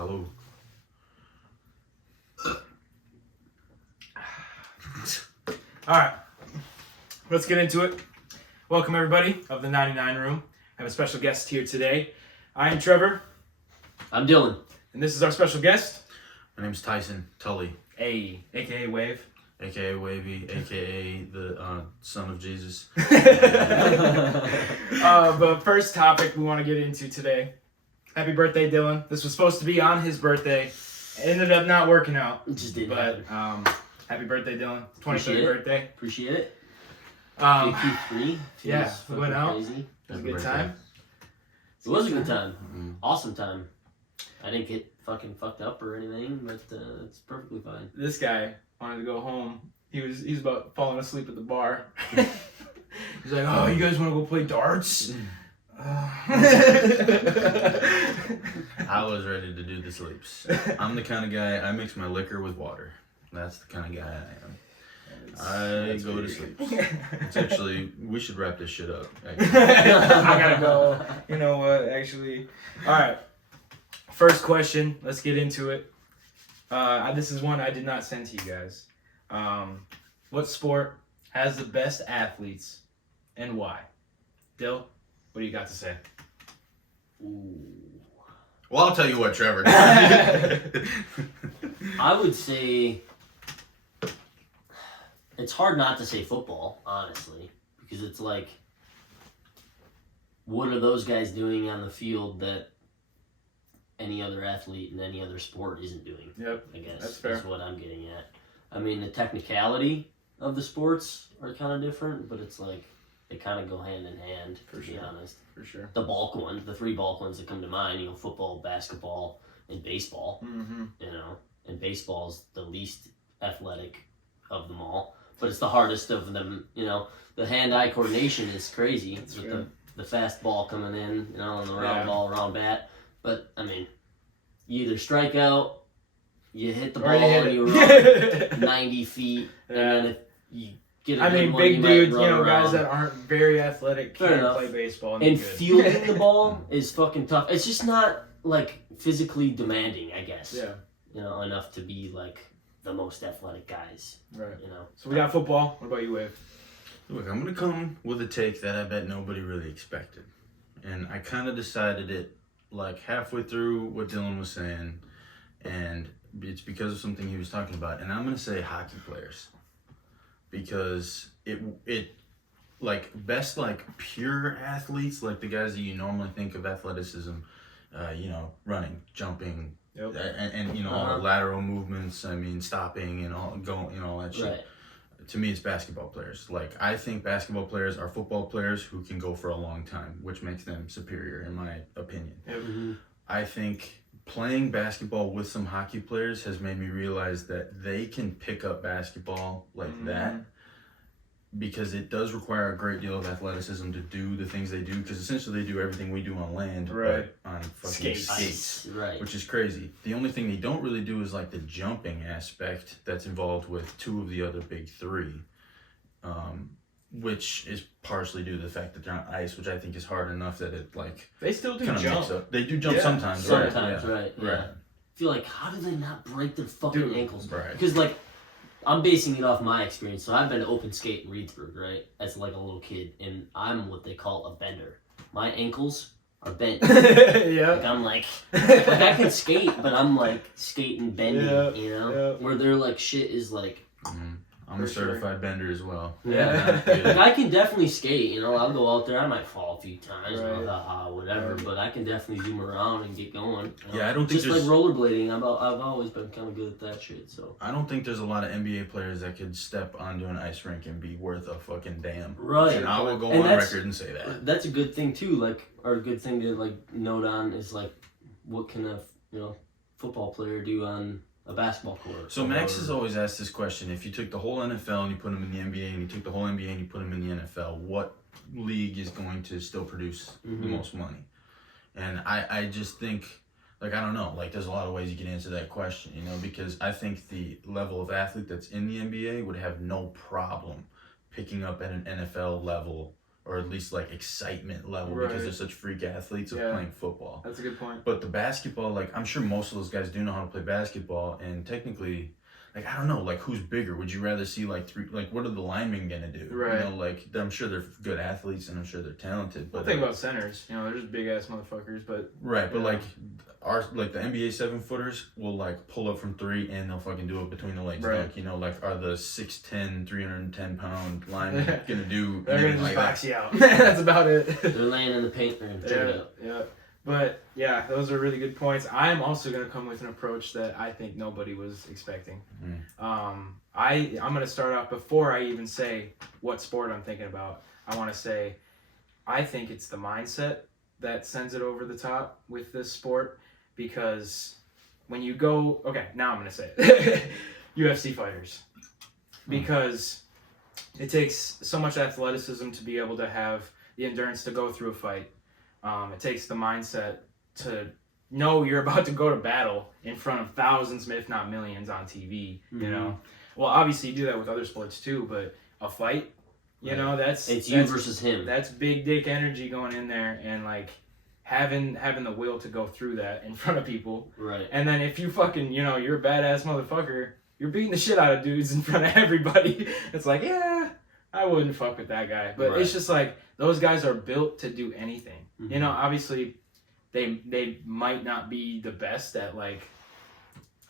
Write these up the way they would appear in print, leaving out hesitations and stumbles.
Salud. All right, let's get into it. Welcome everybody of the 99 Room. I have a special guest here today. I am Trevor. I'm Dylan. And this is our special guest. My name's Tyson Tully. AKA Wave. AKA Wavy, AKA the son of Jesus. But first topic we want to get into today. Happy birthday, Dylan. This was supposed to be on his birthday. It ended up not working out. It just didn't But happen. happy birthday, Dylan. 23rd Appreciate it. birthday. Appreciate it. Um, Q3. yeah, we went out. Crazy. It was a Happy good birthday. time. It was a good time. Mm-hmm. Awesome time. I didn't get fucking fucked up or anything, but it's perfectly fine. This guy wanted to go home. He's about falling asleep at the bar. He's like, "Oh, you guys want to go play darts?" I was ready to do the sleeps. I'm the kind of guy, I mix my liquor with water. That's the kind of guy I am. I go to sleep. It's actually, we should wrap this shit up. I gotta go. You know what? Actually, all right. First question. Let's get into it. This is one I did not send to you guys. What sport has the best athletes and why? Dill, what do you got to say? Ooh. Well, I'll tell you what, Trevor. I would say it's hard not to say football, honestly, because it's like, what are those guys doing on the field that any other athlete in any other sport isn't doing? Yep, I guess that's fair. is what I'm getting at. I mean, the technicality of the sports are kind of different, but it's like they kind of go hand in hand, to be honest. For sure. The bulk ones, the three bulk ones that come to mind, football, basketball, and baseball. Mm-hmm. And baseball's the least athletic of them all, but it's the hardest of them. The hand-eye coordination is crazy with the fast ball coming in, and the round ball, round bat. But I mean, you either strike out, you hit the ball, and you run 90 feet, and then if you get a good one, big you might dudes, run around. guys that aren't very athletic Fair can't enough. play baseball. And fielding the ball is fucking tough. It's just not like physically demanding, I guess. Yeah. Enough to be like the most athletic guys. Right. So we got football. What about you, Wave? Look, I'm going to come with a take that I bet nobody really expected. And I kind of decided it like halfway through what Dylan was saying, and it's because of something he was talking about. And I'm going to say hockey players. Because it like best like pure athletes, like the guys that you normally think of athleticism, running, jumping, Yep. and all the lateral movements, stopping and all going, all that shit. Right. To me, it's basketball players. Like, I think basketball players are football players who can go for a long time, which makes them superior, in my opinion. Yep. Mm-hmm. I think playing basketball with some hockey players has made me realize that they can pick up basketball like that, because it does require a great deal of athleticism to do the things they do, because essentially they do everything we do on land, Right. but on fucking skates. Right. Which is crazy. The only thing they don't really do is like the jumping aspect that's involved with two of the other big three, which is partially due to the fact that they're on ice, which I think is hard enough that it like They still do kind of jump. mix up. They do jump Yeah. sometimes, Sometimes, right? right. Yeah. Right. I feel like, how do they not break their fucking Dude, ankles? right. Because like, I'm basing it off my experience. So I've been to open skate in Reedsburg, right, as like a little kid, and I'm what they call a bender. My ankles are bent. Yeah. Like I'm like I can skate, but I'm like skating bending, Yeah. where they're like shit is like. I'm For a sure. certified bender as well. Yeah. Like I can definitely skate, I'll go out there. I might fall a few times, Right. whatever. Right. But I can definitely zoom around and get going. Yeah, I don't think just like there's- rollerblading. I've always been kind of good at that shit. So I don't think there's a lot of NBA players that could step onto an ice rink and be worth a fucking damn. right, And I will go And on that's- record and say that. That's a good thing too. Like, or a good thing to like note on is like, what can a football player do on a basketball court? So Max has always asked this question: if you took the whole NFL and you put him in the NBA, and you took the whole NBA and you put him in the NFL, what league is going to still produce the most money? And I just think, like, I don't know, like, there's a lot of ways you can answer that question, because I think the level of athlete that's in the NBA would have no problem picking up at an NFL level or at least like excitement level because they're such freak athletes of playing football. That's a good point. But the basketball, like I'm sure most of those guys do know how to play basketball, and technically, like I don't know, like who's bigger? Would you rather see like what are the linemen gonna do? Right. You know, like I'm sure they're good athletes and I'm sure they're talented. But Think about centers. You know, they're just big ass motherfuckers. But but like the NBA 7-footers will like pull up from 3 and they'll fucking do it between the legs. Right. Like, you know, like are the 6'10", 310-pound linemen gonna do? They're gonna just like box you out. That's about it. They're laying in the paint and Yeah. But yeah, those are really good points. I'm also gonna come with an approach that I think nobody was expecting. I'm gonna start off before I even say what sport I'm thinking about. I want to say, I think it's the mindset that sends it over the top with this sport, because when you go, now I'm gonna say it, UFC fighters, because it takes so much athleticism to be able to have the endurance to go through a fight. It takes the mindset to know you're about to go to battle in front of thousands, if not millions, on TV. You know, well, obviously you do that with other sports too, but a fight, you know, that's you versus him. That's big dick energy going in there, and like having the will to go through that in front of people. Right. And then if you fucking, you know, you're a badass motherfucker, you're beating the shit out of dudes in front of everybody. It's like, yeah, I wouldn't fuck with that guy. But it's just like, those guys are built to do anything. You know, obviously, they might not be the best at like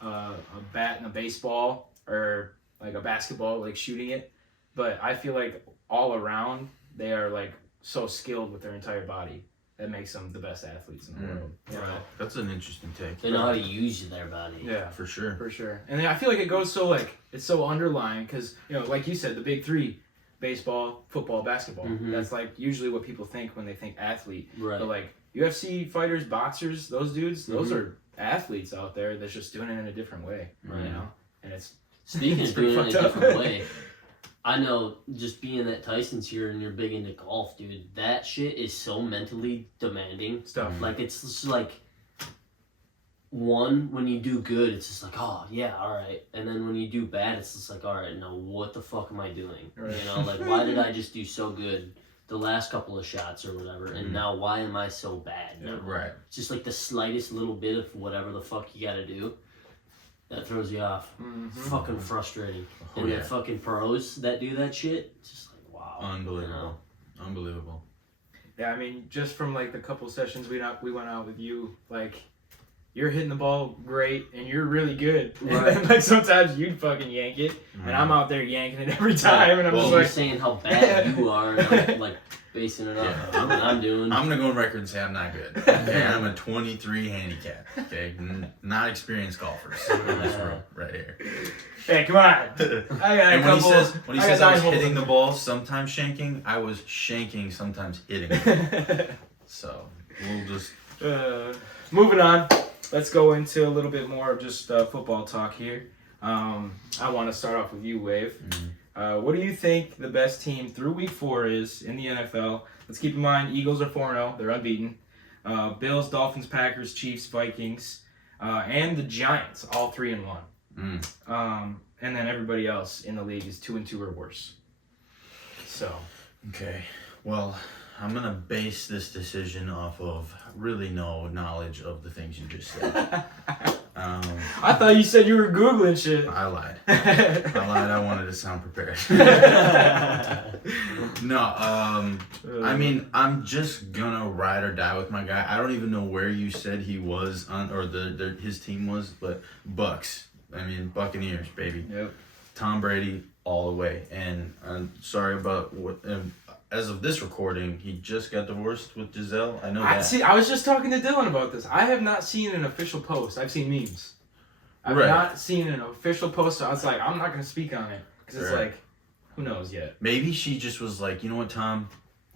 a bat and a baseball or like a basketball, like shooting it. But I feel like all around, they are like so skilled with their entire body that makes them the best athletes in the world. You know? That's an interesting take. They know how to use their body. Yeah, for sure. For sure. And I feel like it goes so like, it's so underlying because, you know, like you said, the big three: baseball, football, basketball. That's like usually what people think when they think athlete. Right. But like UFC fighters, boxers, those dudes, those are athletes out there that's just doing it in a different way. Right. You know? And it's Speaking it's of doing it in a fucked up. different way, I know just being that Tyson's here and you're big into golf, dude, that shit is so mentally demanding. Stuff. Like, it's just like, one, when you do good, it's just like, oh, yeah, all right. And then when you do bad, it's just like, all right, now what the fuck am I doing? Right. You know, like, why did I just do so good the last couple of shots or whatever, and now why am I so bad now? Right. It's just like the slightest little bit of whatever the fuck you gotta do that throws you off. Fucking frustrating. Oh, And yeah. the fucking pros that do that shit, it's just like, wow. Unbelievable. Unbelievable. Yeah, I mean, just from like the couple sessions we went out with you, like, you're hitting the ball great and you're really good. Right. And then, like, sometimes you'd fucking yank it, and I'm out there yanking it every time, and I'm Well, just you're like, saying how bad you are, and I'm like basing it off of what I'm doing. I'm gonna go on record and say I'm not good. Okay, I'm a 23 handicap. Okay, not experienced golfers in this room right here. hey, come on. I got And when he says I was holes hitting in the ball, sometimes shanking, I was shanking, sometimes hitting it. So we'll just moving on. Let's go into a little bit more of just football talk here. I want to start off with you, Wave. What do you think the best team through week 4 is in the NFL? Let's keep in mind, Eagles are 4-0. They're unbeaten. Bills, Dolphins, Packers, Chiefs, Vikings, and the Giants, all 3-1. And then everybody else in the league is 2-2 or worse. So. Okay. Well, I'm gonna base this decision off of really no knowledge of the things you just said. I thought you said you were Googling shit. I lied. I wanted to sound prepared. No, I mean, I'm just gonna ride or die with my guy. I don't even know where you said he was on, or his team was, but Bucks. I mean, Buccaneers, baby. Yep. Tom Brady all the way. And I'm sorry about what. As of this recording, he just got divorced with Giselle. I know that. I was just talking to Dylan about this. I have not seen an official post. I've seen memes. I've not seen an official post. So I was like, I'm not going to speak on it. Because it's like, who knows yet? Maybe she just was like, you know what, Tom?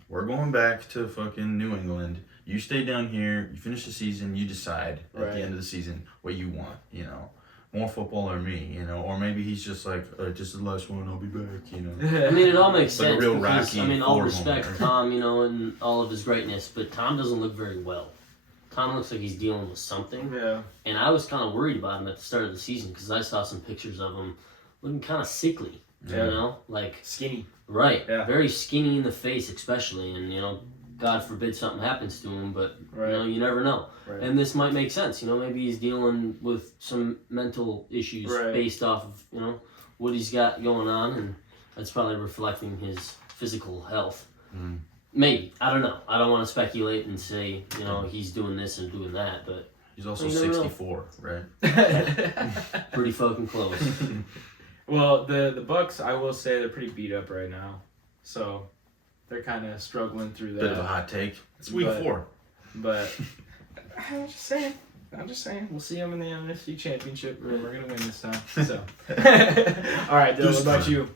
We're going back to fucking New England. You stay down here. You finish the season. You decide at the end of the season what you want, you know. More football or me, you know, or maybe he's just like, just the last one, I'll be back, you know. I mean, it all makes Like a sense real because, Rocky I mean, all Four respect moment. Tom, you know, and all of his greatness, but Tom doesn't look very well. Tom looks like he's dealing with something. Yeah. And I was kind of worried about him at the start of the season because I saw some pictures of him looking kind of sickly. You know, like skinny. Right. Yeah. Very skinny in the face, especially, and God forbid something happens to him, but you never know. Right. And this might make sense. Maybe he's dealing with some mental issues based off of what he's got going on, and that's probably reflecting his physical health. Mm. Maybe. I don't know. I don't want to speculate and say he's doing this and doing that, but he's also 64, right? Pretty fucking close. Well, the Bucks, I will say they're pretty beat up right now, so they're kind of struggling through that. Bit of a hot take. It's week 4, but I'm just saying. We'll see them in the NFC Championship, and we're gonna win this time. So, all right, Dylan, what about you?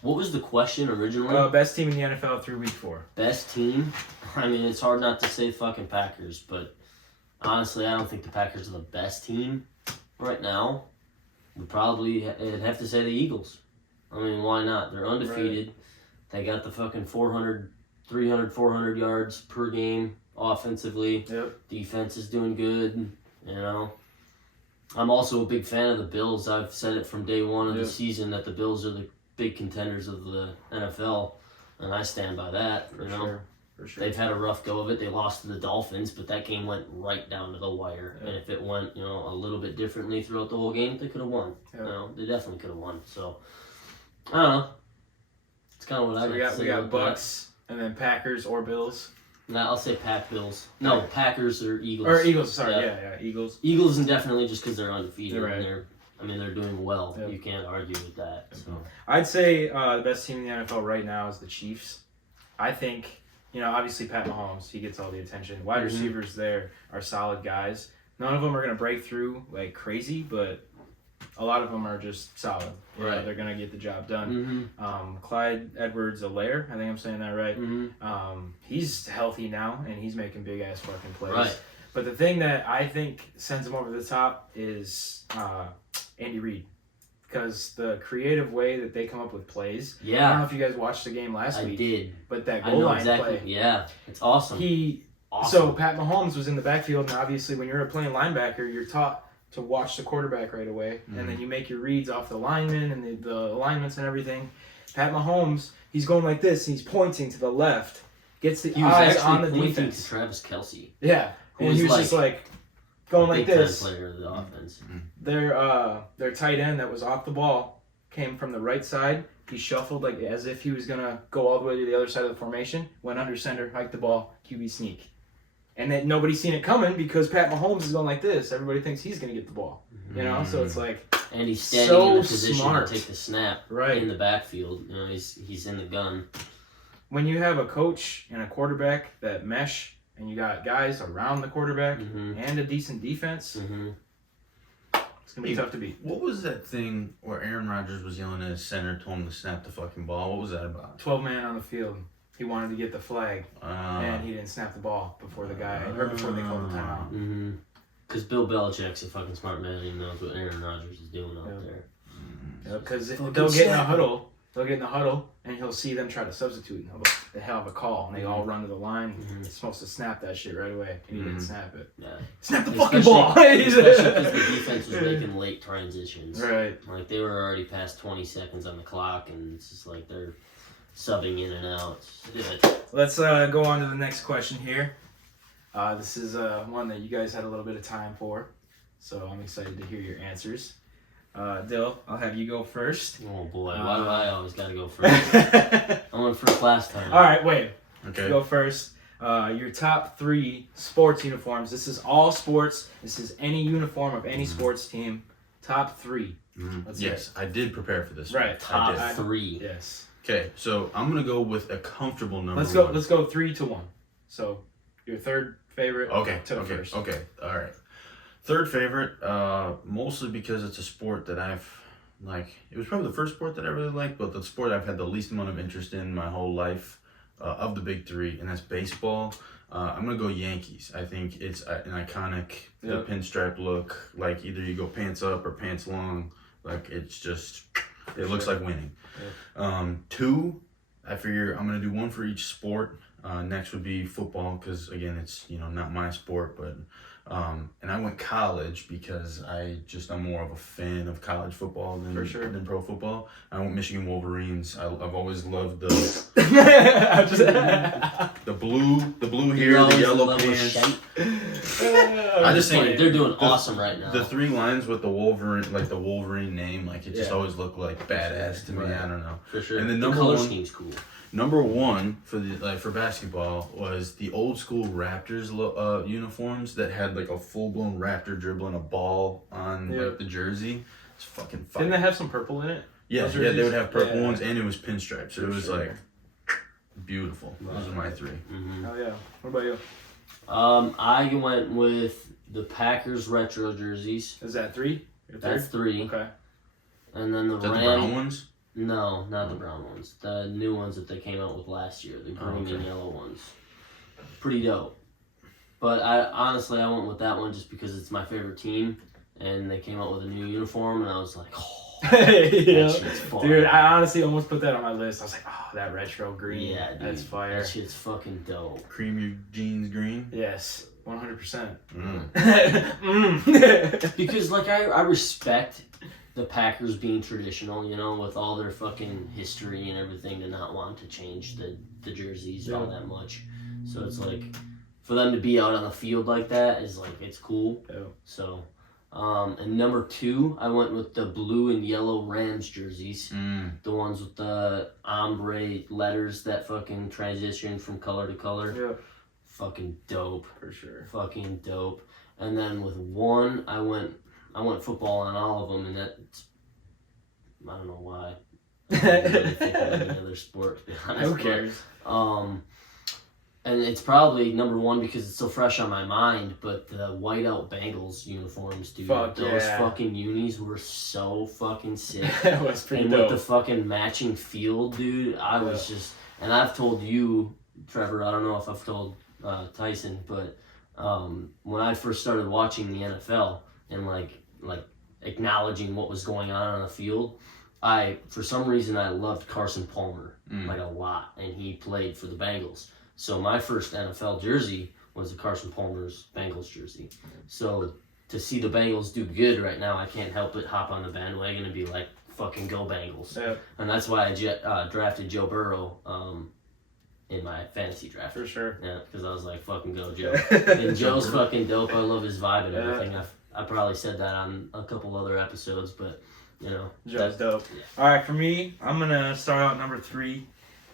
What was the question originally? Best team in the NFL through week 4. Best team? I mean, it's hard not to say fucking Packers, but honestly, I don't think the Packers are the best team right now. We'd probably have to say the Eagles. I mean, why not? They're undefeated. Right. They got the fucking 400 yards per game offensively. Yep. Defense is doing good, I'm also a big fan of the Bills. I've said it from day one of the season that the Bills are the big contenders of the NFL, and I stand by that. For sure. They've had a rough go of it. They lost to the Dolphins, but that game went right down to the wire. Yeah. And if it went, a little bit differently throughout the whole game, they could have won. Yeah. They definitely could have won. So, I don't know. It's kind of what I got. We got Bucks and then Packers or Bills. No, I'll say Bills. No, Packers or Eagles. Or Eagles, sorry. Yeah, Eagles. Eagles, and definitely just because they're undefeated. Right. And they're doing well. Yep. You can't argue with that. So. I'd say the best team in the NFL right now is the Chiefs. I think... obviously Pat Mahomes, he gets all the attention. Wide receivers there are solid guys. None of them are going to break through like crazy, but a lot of them are just solid. Right. They're going to get the job done. Clyde Edwards-Helaire, I think I'm saying that right. He's healthy now, and he's making big-ass fucking plays. Right. But the thing that I think sends him over the top is Andy Reid. Because the creative way that they come up with plays. Yeah. I don't know if you guys watched the game last week. I did. But that goal line play. Yeah. It's awesome. So Pat Mahomes was in the backfield, and obviously when you're playing linebacker, you're taught to watch the quarterback right away. And then you make your reads off the linemen and the alignments and everything. Pat Mahomes, he's going like this, and he's pointing to the left. Gets the eyes on the defense. To Travis Kelce. Yeah. And he was just like going like this. Player of the offense. Their tight end that was off the ball came from the right side. He shuffled like as if he was gonna go all the way to the other side of the formation. Went under center, hiked the ball, QB sneak, and then nobody's seen it coming because Pat Mahomes is going like this. Everybody thinks he's gonna get the ball, So it's like and he's standing in the position smart. to take the snap right in the backfield. He's in the gun. When you have a coach and a quarterback that mesh. And you got guys around the quarterback and a decent defense. It's going to be tough to beat. What was that thing where Aaron Rodgers was yelling at his center, told him to snap the fucking ball? What was that about? 12 man on the field. He wanted to get the flag, and he didn't snap the ball before the guy, or before they called the timeout. Because Bill Belichick's a fucking smart man. He knows what Aaron Rodgers is doing out there. Because they'll get in a huddle. They'll get in the huddle, and he'll see them try to substitute, and they have a call, and they all run to the line. It's supposed to snap that shit right away, and he didn't snap it. Yeah. Snap the fucking ball! Especially because the defense was making late transitions. Right. Like, they were already past 20 seconds on the clock, and it's just like they're subbing in and out. Let's go on to the next question here. This is one that you guys had a little bit of time for, so I'm excited to hear your answers. Dill, I'll have you go first. Oh boy, why do I always gotta go first? I went first last time. All right, wait. Okay. Go first. Your top 3 sports uniforms. This is all sports. This is any uniform of any sports team. Top 3. Yes, I did prepare for this. Right. Top 3. Yes. Okay, so I'm gonna go with a comfortable number. Let's go 3 to 1. So your third favorite. First. Okay. All right. Third favorite, mostly because it's a sport that I've, it was probably the first sport that I really liked, but the sport I've had the least amount of interest in my whole life of the big 3, and that's baseball. I'm going to go Yankees. I think it's an iconic, the pinstripe look, like either you go pants up or pants long, it's just, it looks like winning. 2, I figure I'm going to do one for each sport. Next would be football, because again, it's not my sport, but and I went college because I'm more of a fan of college football than For sure. than pro football. I went Michigan Wolverines. I've always loved the blue here, the yellow pants. I just think they're doing awesome right now. The 3 lines with the Wolverine, like the Wolverine name, like it just Yeah. always looked like badass to me. Right. I don't know. For sure. And the the number color one- scheme's cool. Number 1 for basketball was the old school Raptors uniforms that had like a full blown Raptor dribbling a ball on like the jersey. It's fucking fire. Didn't they have some purple in it? Yeah, those they would jerseys? have purple Yeah. ones, and it was pinstripes, so For it was sure. like beautiful. Those are my 3. Mm-hmm. Oh yeah. What about you? I went with the Packers retro jerseys. Is that 3? Your third? That's 3. Okay. And then the Is that the Rams. brown ones? No, not the brown ones. The new ones that they came out with last year, the green okay. and yellow ones. Pretty dope. But I went with that one just because it's my favorite team, and they came out with a new uniform, and I was like, oh, Yeah. that shit's fire. Dude, I honestly almost put that on my list. I was like, oh, that retro green. Yeah, dude, That's fire. That shit's fucking dope. Cream your jeans green. Yes, 100%. Mm. Because like I respect the Packers being traditional, with all their fucking history and everything, to not want to change the jerseys all that much. So it's like, for them to be out on the field like that is like, it's cool. Yeah. So, and number 2, I went with the blue and yellow Rams jerseys. The ones with the ombre letters that fucking transition from color to color. Yeah, Fucking dope. for sure. Fucking dope. And then with 1, I went football on all of them, and that's, I don't know why. I don't really think of any other sport, to be honest. Who cares? And it's probably number 1 because it's so fresh on my mind, but the whiteout Bengals uniforms, dude. Fuck those yeah. fucking unis were so fucking sick. That was pretty And dope. with the fucking matching field, dude, I was just, and I've told you, Trevor, I don't know if I've told Tyson, but when I first started watching the NFL and like acknowledging what was going on the field, for some reason I loved Carson Palmer like a lot, and he played for the Bengals. So my first NFL jersey was a Carson Palmer's Bengals jersey. So to see the Bengals do good right now, I can't help but hop on the bandwagon and be like, fucking go Bengals. Yeah, And that's why I drafted Joe Burrow in my fantasy draft. for sure. Yeah, because I was like, fucking go, Joe. And Joe's fucking dope. I love his vibe and everything. I probably said that on a couple other episodes, but, Joe's dope. Yeah. All right, for me, I'm going to start out number 3.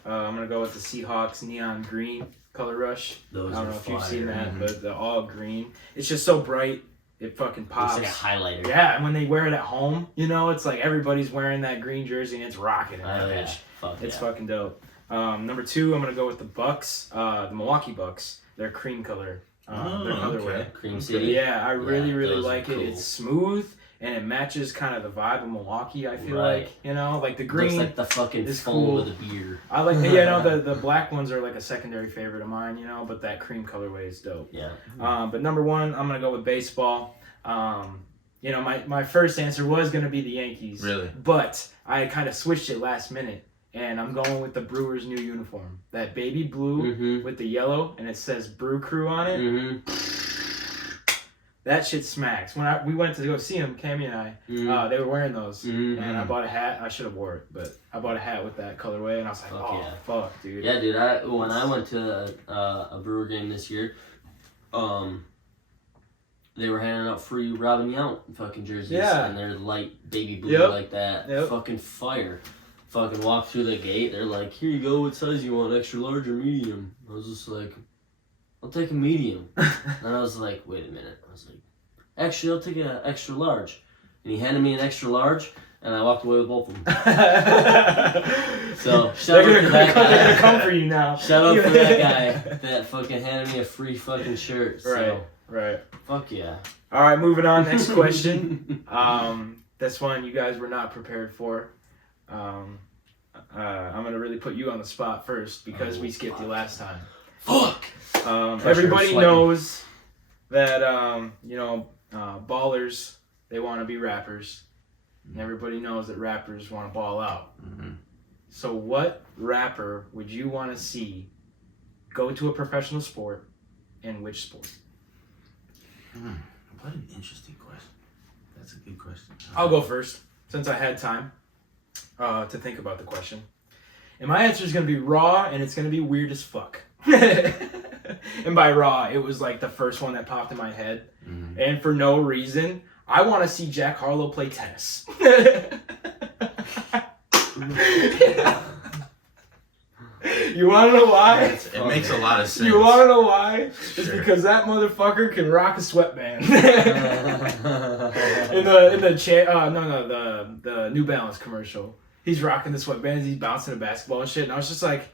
I'm going to go with the Seahawks neon green color rush. Those I don't are know if you've fire. seen that, Mhm. but the all green. It's just so bright. It fucking pops. It's like a highlighter. Yeah, and when they wear it at home, it's like everybody's wearing that green jersey and it's rocking in that Oh, yeah. bitch. Fuck It's yeah. fucking dope. Number 2, I'm gonna go with the Bucks, the Milwaukee Bucks. They're cream color. Their colorway. okay. Cream City. Yeah, I really those are like it. cool. It's smooth and it matches kind of the vibe of Milwaukee. I feel Right. like like the Looks green. like the fucking is phone cool. with a beer. I like the black ones are like a secondary favorite of mine. But that cream colorway is dope. Yeah. But number 1, I'm gonna go with baseball. My first answer was gonna be the Yankees. Really? But I kind of switched it last minute, and I'm going with the Brewers' new uniform. That baby blue Mm-hmm. with the yellow, and it says Brew Crew on it. Mm-hmm. That shit smacks. When we went to go see them, Cammy and I, they were wearing those, Mhm. and I bought a hat. I should have wore it, but I bought a hat with that colorway, and I was like, Fuck oh yeah. fuck, dude. Yeah, dude. When I went to a Brewer game this year, they were handing out free Robin Yount fucking jerseys, Yeah. and they're light baby blue Yep. like that. Yep. Fucking fire. Fucking walk through the gate. They're like, "Here you go. What size you want? Extra large or medium?" I was just like, "I'll take a medium." And I was like, "Wait a minute." I was like, "Actually, I'll take an extra large." And he handed me an extra large, and I walked away with both of them. So shout out they're to that gonna guy. come for you now. Shout out for that guy that fucking handed me a free fucking shirt. So, Right. fuck yeah. All right, moving on. Next question. This one you guys were not prepared for. I'm gonna really put you on the spot first because we skipped you last time. Fuck. Everybody sweating. knows that ballers, they want to be rappers, and everybody knows that rappers want to ball out. Mhm. So what rapper would you want to see go to a professional sport, and which sport? What an interesting question. That's a good question. I'll go first, since I had time to think about the question. And my answer is going to be raw, and it's going to be weird as fuck. And by raw, it was like the first one that popped in my head. Mm-hmm. And for no reason, I want to see Jack Harlow play tennis. You want to know why? It makes a lot of sense. You want to know why? It's Sure. because that motherfucker can rock a sweatband. in the New Balance commercial, he's rocking the sweatbands. He's bouncing a basketball and shit. And I was just like,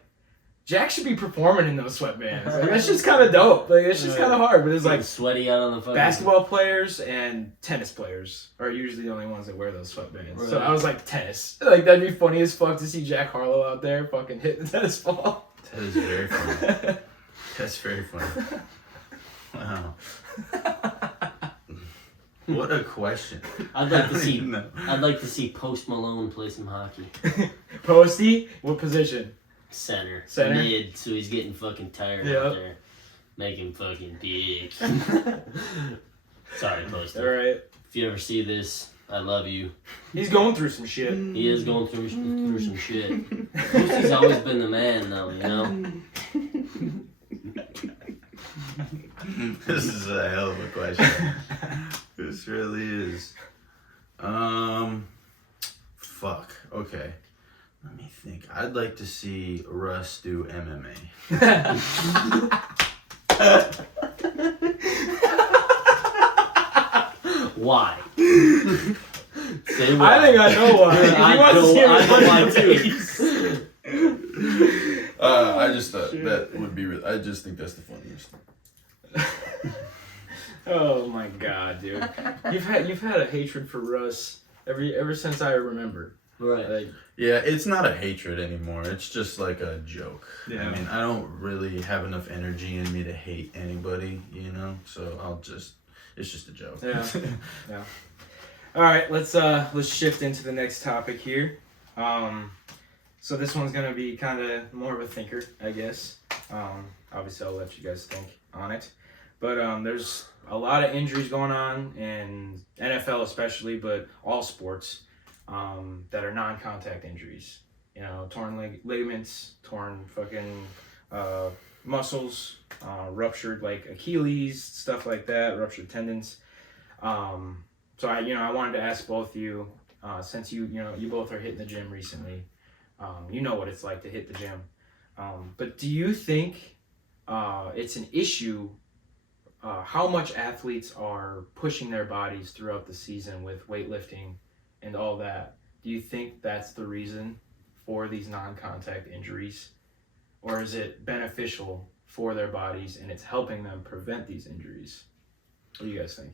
Jack should be performing in those sweatbands. Like, that's just kind of dope. Like, it's just kind of hard. But it's like sweaty out on the fucking basketball players and tennis players are usually the only ones that wear those sweatbands. Right. So I was like, tennis. Like, that'd be funny as fuck to see Jack Harlow out there fucking hit the tennis ball. That is very funny. That's very funny. Wow. What a question. I'd like to see Post Malone play some hockey. Posty, what position? Center. Center? Mid, so he's getting fucking tired Yep. out there. Make him fucking big. Sorry, Posty. Alright. If you ever see this, I love you. He's going through some shit. He is going through some shit. Posty's always been the man, though, you know? This is a hell of a question. This really is. Fuck. Okay. Let me think. I'd like to see Russ do MMA. Why? Say why. I think I know why. I He wants to see know why everybody too. I just thought that would be. I just think that's the funniest. Oh my god, dude! You've had a hatred for Russ ever since I remember. Right. Like, Yeah, it's not a hatred anymore. It's just like a joke. Yeah. I mean, I don't really have enough energy in me to hate anybody, you know. So it's just a joke. Yeah. Yeah. All right, let's shift into the next topic here. So this one's gonna be kind of more of a thinker, I guess. Obviously, I'll let you guys think on it. But there's a lot of injuries going on in NFL, especially, but all sports that are non-contact injuries. You know, torn ligaments, torn fucking muscles, ruptured like Achilles, stuff like that, ruptured tendons. So I wanted to ask both of you, since you both are hitting the gym recently, you know what it's like to hit the gym. But do you think it's an issue how much athletes are pushing their bodies throughout the season with weightlifting and all that? Do you think that's the reason for these non-contact injuries? Or is it beneficial for their bodies and it's helping them prevent these injuries? What do you guys think?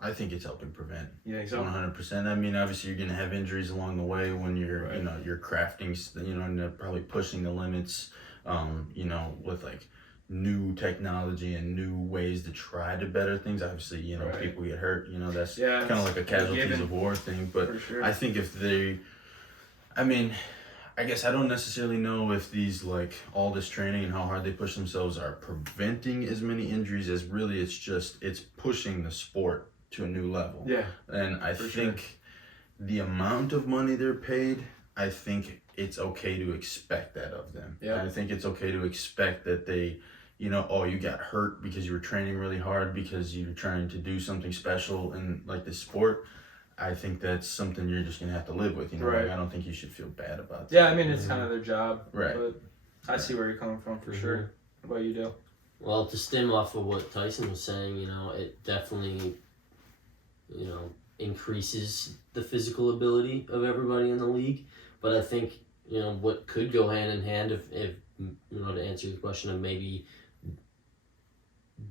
I think it's helping prevent. You think so? 100%. I mean, obviously, you're gonna have injuries along the way when you're, Right. you're crafting, and they're probably pushing the limits, with like new technology and new ways to try to better things. Obviously, Right. people get hurt. That's Yeah, kind of like a casualties given. of war thing. But For sure. I think I guess I don't necessarily know if these all this training and how hard they push themselves are preventing as many injuries as really it's pushing the sport to a new level. Yeah. And I For think the amount of money they're paid, I think it's okay to expect that of them. Yeah. I think it's okay to expect that they, you got hurt because you were training really hard because you were trying to do something special in like this sport. I think that's something you're just gonna have to live with. Right. I don't think you should feel bad about that. Yeah, I mean, it's kind of their job. Right. But I see where you're coming from for sure. What about you, Dale? Well, to stem off of what Tyson was saying, it definitely, increases the physical ability of everybody in the league. But I think, what could go hand in hand if to answer your question of maybe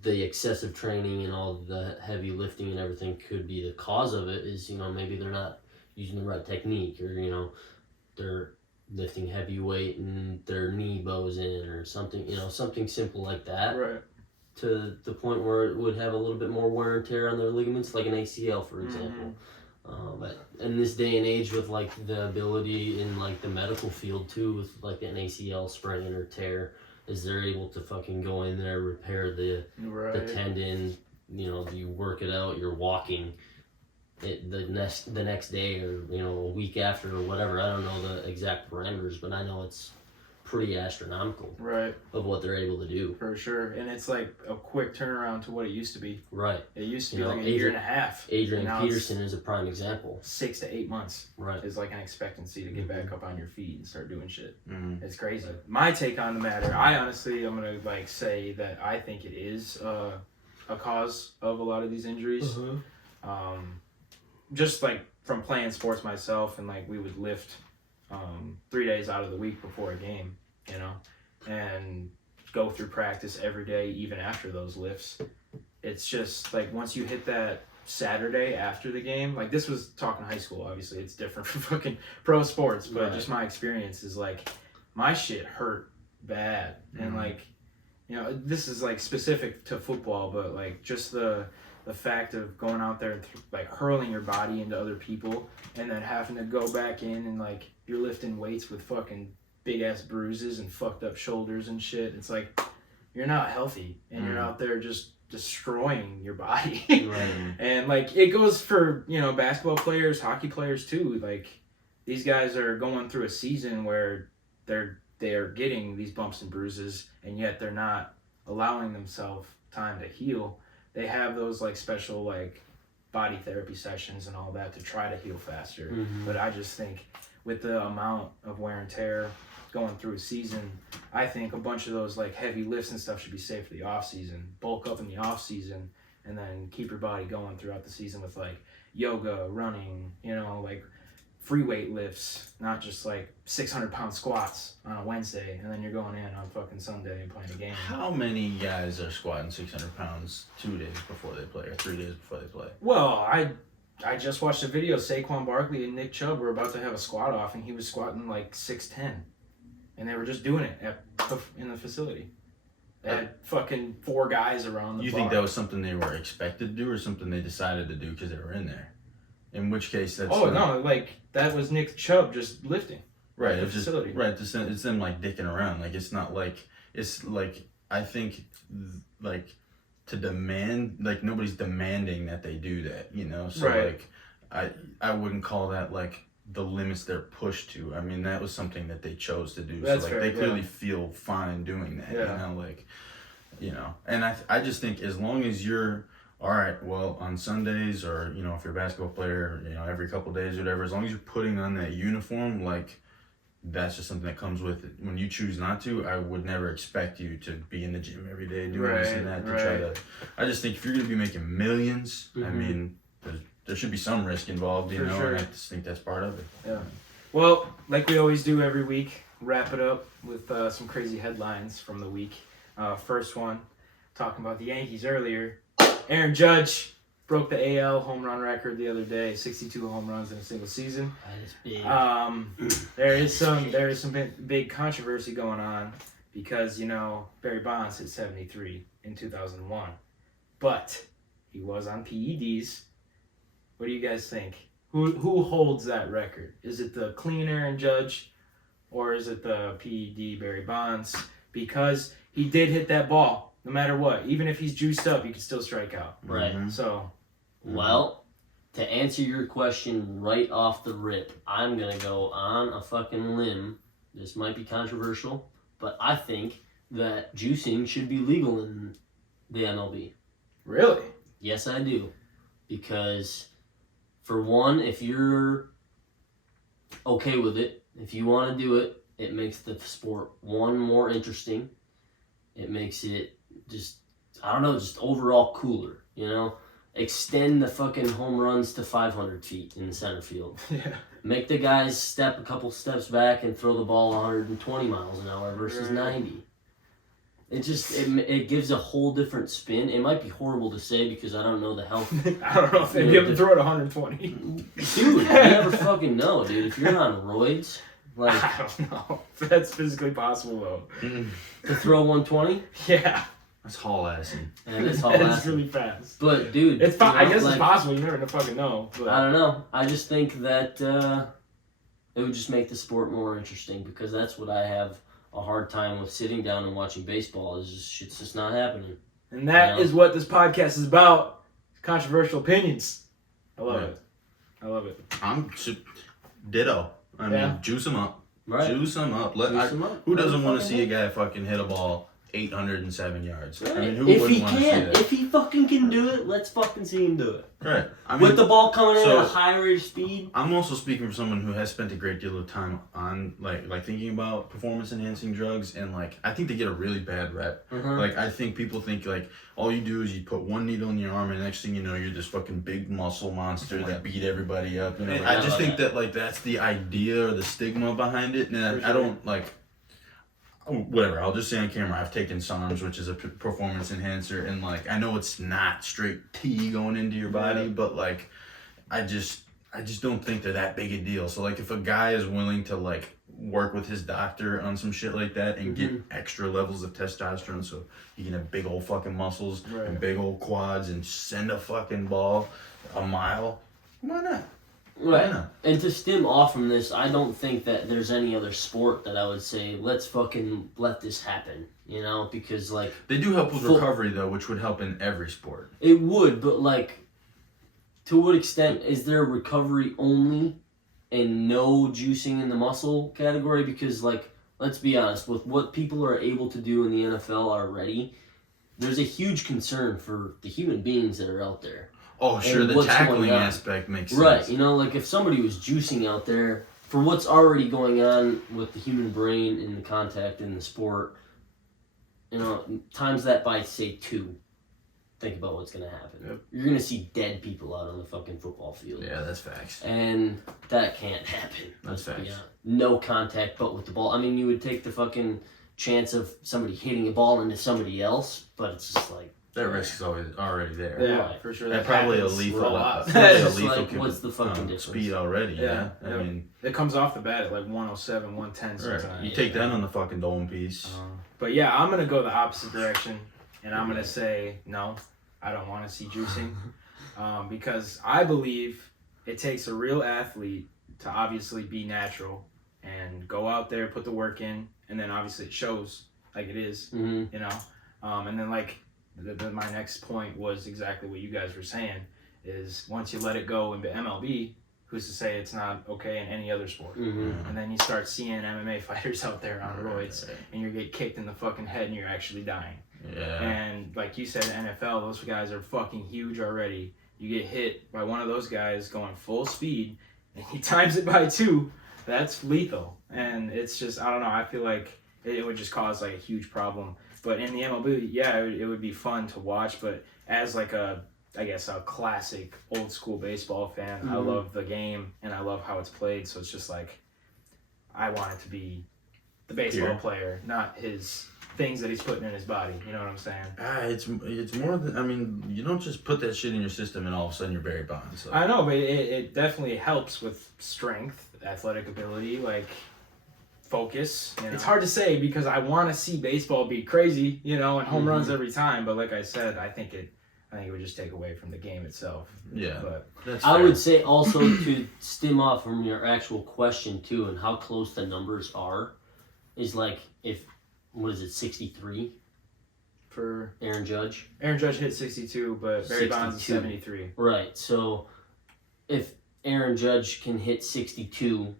the excessive training and all the heavy lifting and everything could be the cause of it is, maybe they're not using the right technique or, they're lifting heavy weight and their knee bows in or something, something simple like that. Right. To the point where it would have a little bit more wear and tear on their ligaments, like an ACL, for example. But in this day and age, with the ability in the medical field too, with an ACL sprain or tear, is they're able to fucking go in there, repair the tendon. You know, you work it out. You're walking it the next day, or a week after, or whatever. I don't know the exact parameters, but I know it's pretty astronomical. Right. Of what they're able to do. For sure, and it's like a quick turnaround to what it used to be. Right. It used to be like a year and a half. Adrian Peterson is a prime example. 6 to 8 months. Right. Is like an expectancy to get back up on your feet and start doing shit. Mm-hmm. It's crazy. My take on the matter, I'm gonna like say that I think it is a cause of a lot of these injuries. Just like from playing sports myself, and like we would lift 3 days out of the week before a game, and go through practice every day, even after those lifts. It's just like once you hit that Saturday after the game, like this was talking high school, obviously it's different from fucking pro sports, but just my experience is like my shit hurt bad. And like, this is like specific to football, but like just the fact of going out there and like hurling your body into other people and then having to go back in and like you're lifting weights with fucking big ass bruises and fucked up shoulders and shit. It's like you're not healthy and you're out there just destroying your body. Right. And like it goes for basketball players, hockey players too. Like these guys are going through a season where they are getting these bumps and bruises, and yet they're not allowing themselves time to heal. They have those like special like body therapy sessions and all that to try to heal faster. But I just think with the amount of wear and tear going through a season, I think a bunch of those like heavy lifts and stuff should be saved for the off season. Bulk up in the off season, and then keep your body going throughout the season with like yoga, running, like free weight lifts, not just like 600-pound squats on a Wednesday, and then you're going in on fucking Sunday and playing a game. How many guys are squatting 600 pounds 2 days before they play or 3 days before they play? Well, I just watched a video. Saquon Barkley and Nick Chubb were about to have a squat off, and he was squatting like 6'10", and they were just doing it in the facility. They had fucking 4 guys around the You bar. think that was something they were expected to do, or something they decided to do because they were in there? In which case, that's no, like that was Nick Chubb just lifting. Right, the it's just facility. right. It's them like dicking around. Like it's not like it's like I think like to demand, like nobody's demanding that they do that. So Right. like I wouldn't call that like the limits they're pushed to. I mean, that was something that they chose to do. That's so like fair, they clearly yeah. feel fine doing that. Yeah. And I just think as long as you're all right, well, on Sundays or, if you're a basketball player, every couple days or whatever, as long as you're putting on that uniform, like, that's just something that comes with it. When you choose not to, I would never expect you to be in the gym every day doing this and that to try to... I just think if you're going to be making millions, I mean, there should be some risk involved, For sure. and I just think that's part of it. Yeah. Well, like we always do every week, wrap it up with some crazy headlines from the week. First one, talking about the Yankees earlier. Aaron Judge broke the AL home run record the other day, 62 home runs in a single season. That is big. There is some big controversy going on because, Barry Bonds hit 73 in 2001, but he was on PEDs. What do you guys think? Who holds that record? Is it the clean Aaron Judge, or is it the PED Barry Bonds? Because he did hit that ball. No matter what, even if he's juiced up, he can still strike out. Right. So, Well, to answer your question right off the rip, I'm going to go on a fucking limb. This might be controversial, but I think that juicing should be legal in the MLB. really? Yes, I do. Because, for one, if you're okay with it, if you want to do it, it makes the sport, one, more interesting. It makes it just overall cooler, Extend the fucking home runs to 500 feet in the center field. Yeah. Make the guys step a couple steps back and throw the ball 120 miles an hour versus 90. It gives a whole different spin. It might be horrible to say because I don't know the health. I don't know if they'd be able to throw it 120. Dude, you never fucking know, dude. If you're on roids, like... I don't know if that's physically possible, though. To throw 120? Yeah. That's haul-assing. And it's all It's really fast. But, dude... It's I guess like, it's possible. You never gonna fucking know. But. I don't know. I just think that it would just make the sport more interesting because that's what I have a hard time with sitting down and watching baseball. It's just not happening. And that is what this podcast is about. Controversial opinions. I love Yeah. it. I love it. I'm ditto. I mean, juice them up. Right. Juice them up. Juice 'em up. Who Let doesn't him want to fucking see a hit. guy fucking hit a ball 807 yards? Right. I mean, who if wouldn't he want to see can, that? if he fucking can do it, let's fucking see him do it. Right. I mean, With the ball coming in so- at a high rate of speed. I'm also speaking from someone who has spent a great deal of time on like thinking about performance enhancing drugs, and like I think they get a really bad rep. Like I think people think like all you do is you put one needle in your arm, and next thing you know you're this fucking big muscle monster that beat everybody up. And I just think that like that's the idea or the stigma behind it, and I don't like. Whatever, I'll just say on camera, I've taken SARMs, which is a performance enhancer, and like I know it's not straight tea going into your body, but like I just don't think they're that big a deal. So like if a guy is willing to like work with his doctor on some shit like that and get extra levels of testosterone so he can have big old fucking muscles and big old quads and send a fucking ball a mile, why not? Right. Yeah. And to stem off from this, I don't think that there's any other sport that I would say, let's fucking let this happen, you know? Because, like... They do help with recovery, though, which would help in every sport. It would, but, like, to what extent is there recovery only and no juicing in the muscle category? Because, like, let's be honest, with what people are able to do in the NFL already, there's a huge concern for the human beings that are out there. Oh, sure, And the what's tackling going on. aspect makes sense. Right, you know, like if somebody was juicing out there for what's already going on with the human brain and the contact in the sport, you know, times that by, say, 2. Think about what's going to happen. Yep. You're going to see dead people out on the fucking football field. Yeah, that's facts. And that can't happen. That's facts. No contact but with the ball. I mean, you would take the fucking chance of somebody hitting a ball into somebody else, but it's just like... That risk is always already there. Yeah, Right. for sure. And That probably a happens lethal, a lot. probably a It's lethal like, what's the fucking difference? speed already. Yeah, I Yep. mean, It comes off the bat at like 107, 110 right. sometimes. You take that on the fucking dome piece. But yeah, I'm going to go the opposite direction, and I'm going to say, no, I don't want to see juicing, because I believe it takes a real athlete to obviously be natural and go out there, put the work in, and then obviously it shows like it is, you know? And then like my next point was exactly what you guys were saying, is once you let it go into MLB, who's to say it's not okay in any other sport? And then you start seeing MMA fighters out there on roids, and you get kicked in the fucking head and you're actually dying. Yeah. And like you said, NFL, those guys are fucking huge already. You get hit by one of those guys going full speed, and he times it by 2. That's lethal. And it's just, I don't know, I feel like it would just cause like a huge problem. But in the MLB, yeah, it would be fun to watch. But as like a classic old school baseball fan, I love the game and I love how it's played. So it's just like, I want it to be the baseball player, not his things that he's putting in his body. You know what I'm saying? It's more than, I mean, you don't just put that shit in your system and all of a sudden you're Barry Bonds. So. I know, but it definitely helps with strength, athletic ability, like focus. You know? It's hard to say because I want to see baseball be crazy, you know, and home runs every time. But like I said, I think it would just take away from the game itself. Yeah, but that's I fair. would say also to stem off from your actual question too, and how close the numbers are, is like if, what is it, 63 for Aaron Judge? Aaron Judge hit 62, but Barry Bonds is 62. 73. Right. So if Aaron Judge can hit 62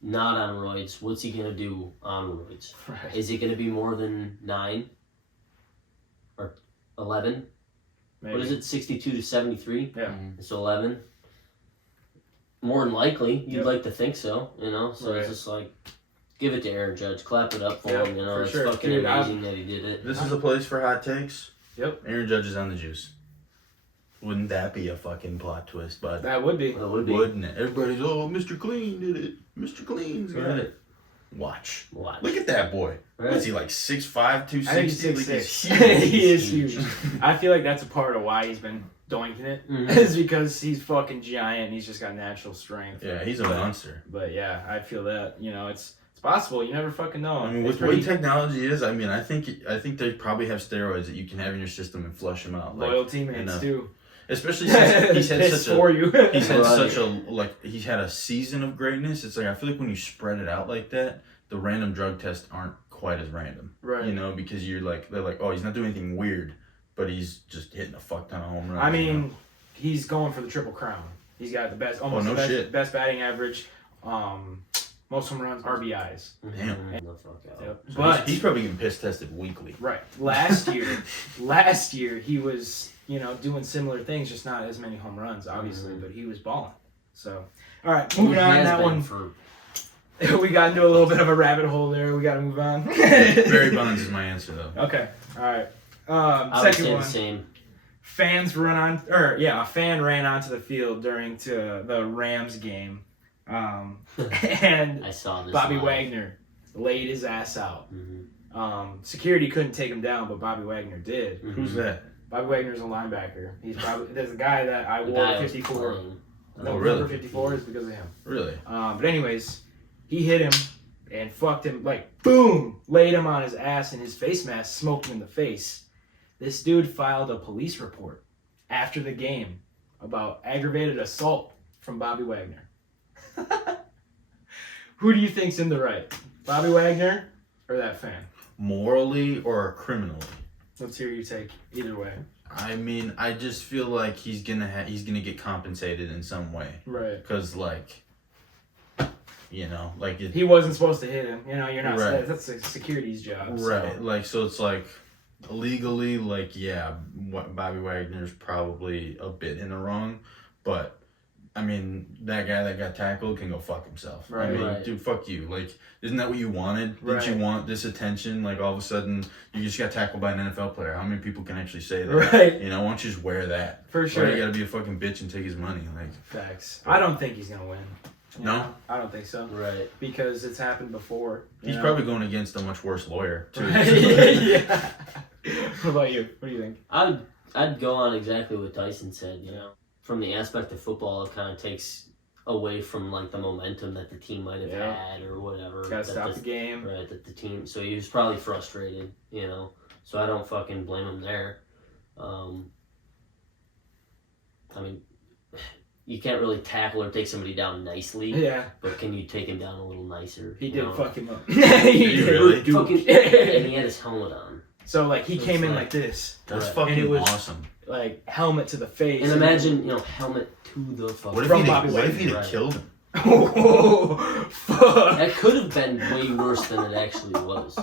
not on roids, what's he gonna do on roids? Right. Is it gonna be more than 9 or 11? Maybe. What is it, 62 to 73? Yeah. So 11. More than likely, you'd Yep. like to think so, you know? So Right. it's just like, give it to Aaron Judge, clap it up for Yep, him, you know? for It's sure. fucking Dude, amazing that he did it. This is a place for hot takes. Yep. Aaron Judge is on the juice. Wouldn't that be a fucking plot twist, bud? That would be. That would be. Wouldn't it? Everybody's, oh, Mr. Clean did it. Mr. Clean's got Right. it. Watch. Watch. Look at that boy. Right. What is he, like 6'5", 260? I think he's Like, 6'6". he's He is huge. I feel like that's a part of why he's been doinking it, Mhm. is because he's fucking giant and he's just got natural strength. Yeah, he's a monster. But yeah, I feel that, you know, it's possible. You never fucking know. I mean, It's with the way technology is, I mean, I think they probably have steroids that you can have in your system and flush them out. Like, loyal teammates enough. too. Especially since he's had Piss such for a you. he's had Right. such a he's had a season of greatness. It's like I feel like when you spread it out like that, the random drug tests aren't quite as random. Right. You know, because they're like, oh, he's not doing anything weird, but he's just hitting a fuck ton of home runs. I mean, you know? he's going for the Triple Crown. He's got the best, best batting average, most home runs, RBIs. Damn. The fuck out. Yep. So But he's probably getting piss tested weekly. right, last year he was doing similar things, just not as many home runs, obviously, but he was balling. So, all right, moving on. That one. We got into a little bit of a rabbit hole there. We got to move on. Barry Bonds is my answer though. Okay. All right. I would Second say one. the same. A fan ran onto the field during the Rams game, and I saw this. Bobby live. Wagner laid his ass out. Mm-hmm. Security couldn't take him down, but Bobby Wagner did. Mm-hmm. Who's that? Bobby Wagner's a linebacker. There's a guy that I The wore guy was 54. playing. No, really? number 54 is because of him. Really? But anyways, he hit him and fucked him, like, boom, laid him on his ass, and his face mask smoked him in the face. This dude filed a police report after the game about aggravated assault from Bobby Wagner. Who do you think's in the right? Bobby Wagner or that fan? Morally or criminally? Let's hear you take either way. I mean, I just feel like he's gonna get compensated in some way. Right. Cause like, He wasn't supposed to hit him. You're not. Right. That's a security's job. right. So. Like, so it's like, legally, like, yeah, Bobby Wagner's probably a bit in the wrong, but I mean, that guy that got tackled can go fuck himself. Right. I mean, Right. dude, fuck you. Like, isn't that what you wanted? Didn't you Right. want this attention? Like, all of a sudden, you just got tackled by an NFL player. How many people can actually say that? Right. Why don't you just wear that? For sure. Why you gotta be a fucking bitch and take his money? Like, Facts. I don't think he's gonna win. No? I don't think so. Right. Because it's happened before. he's probably going against a much worse lawyer, too. Yeah. What about you? What do you think? I'd go on exactly what Tyson said. From the aspect of football, it kind of takes away from like the momentum that the team might have had or whatever. Gotta stop the game. Right. That the team. So he was probably frustrated. So I don't fucking blame him there. I mean, you can't really tackle or take somebody down nicely. Yeah. But can you take him down a little nicer? He did fuck him up. He really? Fucking, and he had his helmet on. So like he So came it's in like- like this, That's Right. fucking And it was- awesome. like helmet to the face. And imagine, helmet to the fucking. What if From he'd Bobby have Wagner. killed him? Oh, fuck. That could have been way worse than it actually was.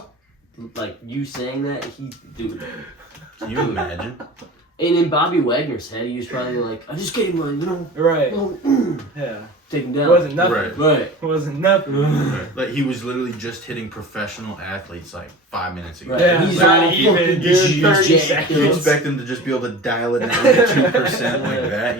Like you saying that, dude. Can you imagine? And in Bobby Wagner's head, he was probably like, "I'm just kidding, man. Right. Oh, Yeah. take him It down." wasn't nothing. Right. Right. It wasn't nothing. Like, he was literally just hitting professional athletes like 5 minutes ago. Right. Yeah, He's not all even, fucking dude. 30 jacked seconds. You expect him to just be able to dial it down to 2% like that,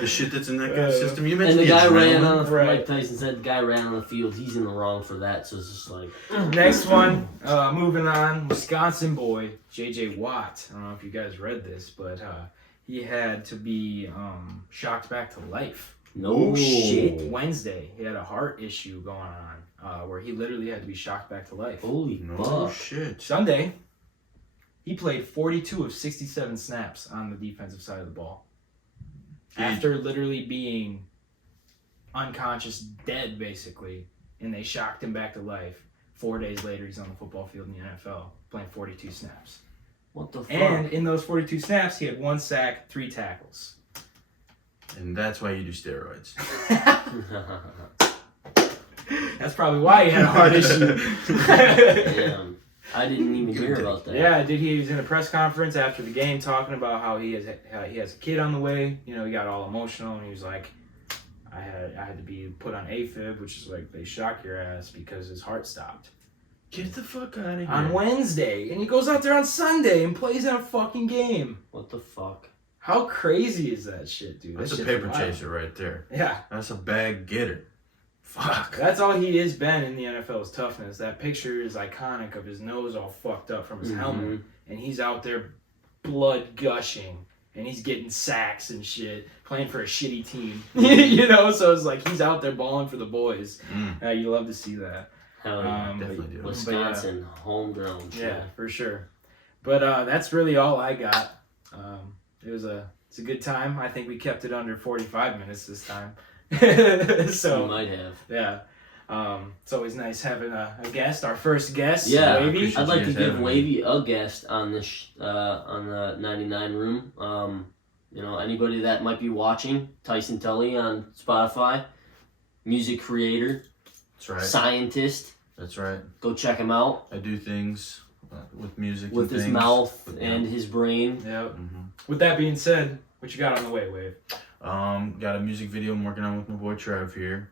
The shit that's in that guy's system. You And mentioned the guy ran adrenaline. on the Right. like Tyson said, the guy ran on the field. He's in the wrong for that. So it's just like, Next one, moving on, Wisconsin boy, J.J. Watt. I don't know if you guys read this, but he had to be shocked back to life. no Ooh. shit. Wednesday, he had a heart issue going on where he literally had to be shocked back to life. Holy No fuck. shit. Sunday, he played 42 of 67 snaps on the defensive side of the ball. Dude. After literally being unconscious, dead basically, and they shocked him back to life. 4 days later, he's on the football field in the NFL playing 42 snaps. What the fuck? And in those 42 snaps, he had 1 sack, 3 tackles. And that's why you do steroids. That's probably why he had a heart issue. Damn. I didn't even hear about that. Yeah, dude, he was in a press conference after the game talking about how he has a kid on the way. He got all emotional and he was like, I had to be put on AFib, which is like they shock your ass because his heart stopped. Get the fuck out of here. On Wednesday, and he goes out there on Sunday and plays in a fucking game. What the fuck? How crazy is that shit, dude? That's That a shit's paper wild. chaser right there. Yeah, That's a bag getter. Fuck. that's all he has been in the NFL is toughness. That picture is iconic of his nose all fucked up from his helmet, and he's out there blood gushing, and he's getting sacks and shit, playing for a shitty team. So it's like he's out there balling for the boys. You love to see that. Hell yeah. Definitely do. Wisconsin, homegrown. Shit. Yeah, for sure. But that's really all I got. It's a good time. I think we kept it under 45 minutes this time. You So might have. yeah. It's always nice having a guest, our first guest, Yeah, Wavy. appreciate I'd like you to guys give having me. Wavy a guest on this on the 99 Room. Anybody that might be watching, Tyson Tully on Spotify, music creator, That's right. scientist. That's right. Go check him out I do things with music with and his things. mouth With- and his brain. Yep. Mhm. With that being said, what you got on the way, Wave? Got a music video I'm working on with my boy Trev here.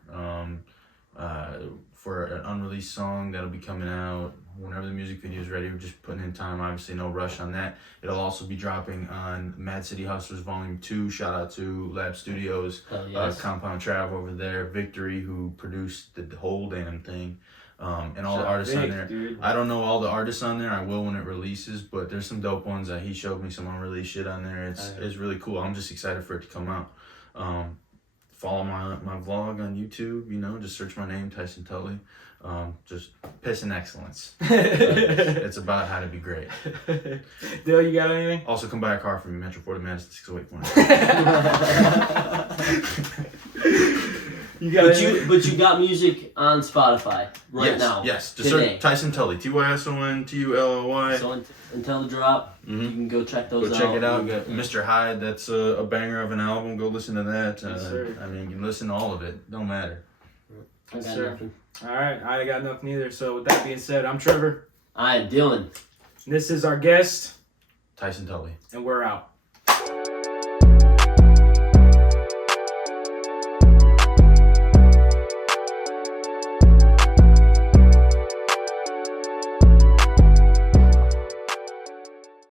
For an unreleased song that'll be coming out whenever the music video is ready. We're just putting in time. Obviously, no rush on that. It'll also be dropping on Mad City Hustlers Volume 2. Shout out to Lab Studios, Hell yes. Compound Trav over there, Victory, who produced the whole damn thing, and all the Shout out artists on Vic, there. dude. I don't know all the artists on there. I will when it releases, but there's some dope ones that he showed me some unreleased shit on there. It's really cool. I'm just excited for it to come out. Follow my vlog on YouTube. Just search my name, Tyson Tully. Just pissing excellence. It's about how to be great. Dale, you got anything? Also, come buy a car from me, Metro 40 Madison 608. You got anything? But you got music on Spotify right yes, now. Yes, just today. search Tyson Tully. TYSONTULLY. So until the drop, you can go check those Go out. check it out. Got Mr. Hyde, that's a banger of an album. Go listen to that. Yes, sir. I mean, you can listen to all of it. Don't matter. I got Yes, sir. nothing. All right, I got nothing either. So with that being said, I'm Trevor. I am Dylan. This is our guest, Tyson Tully. and we're out.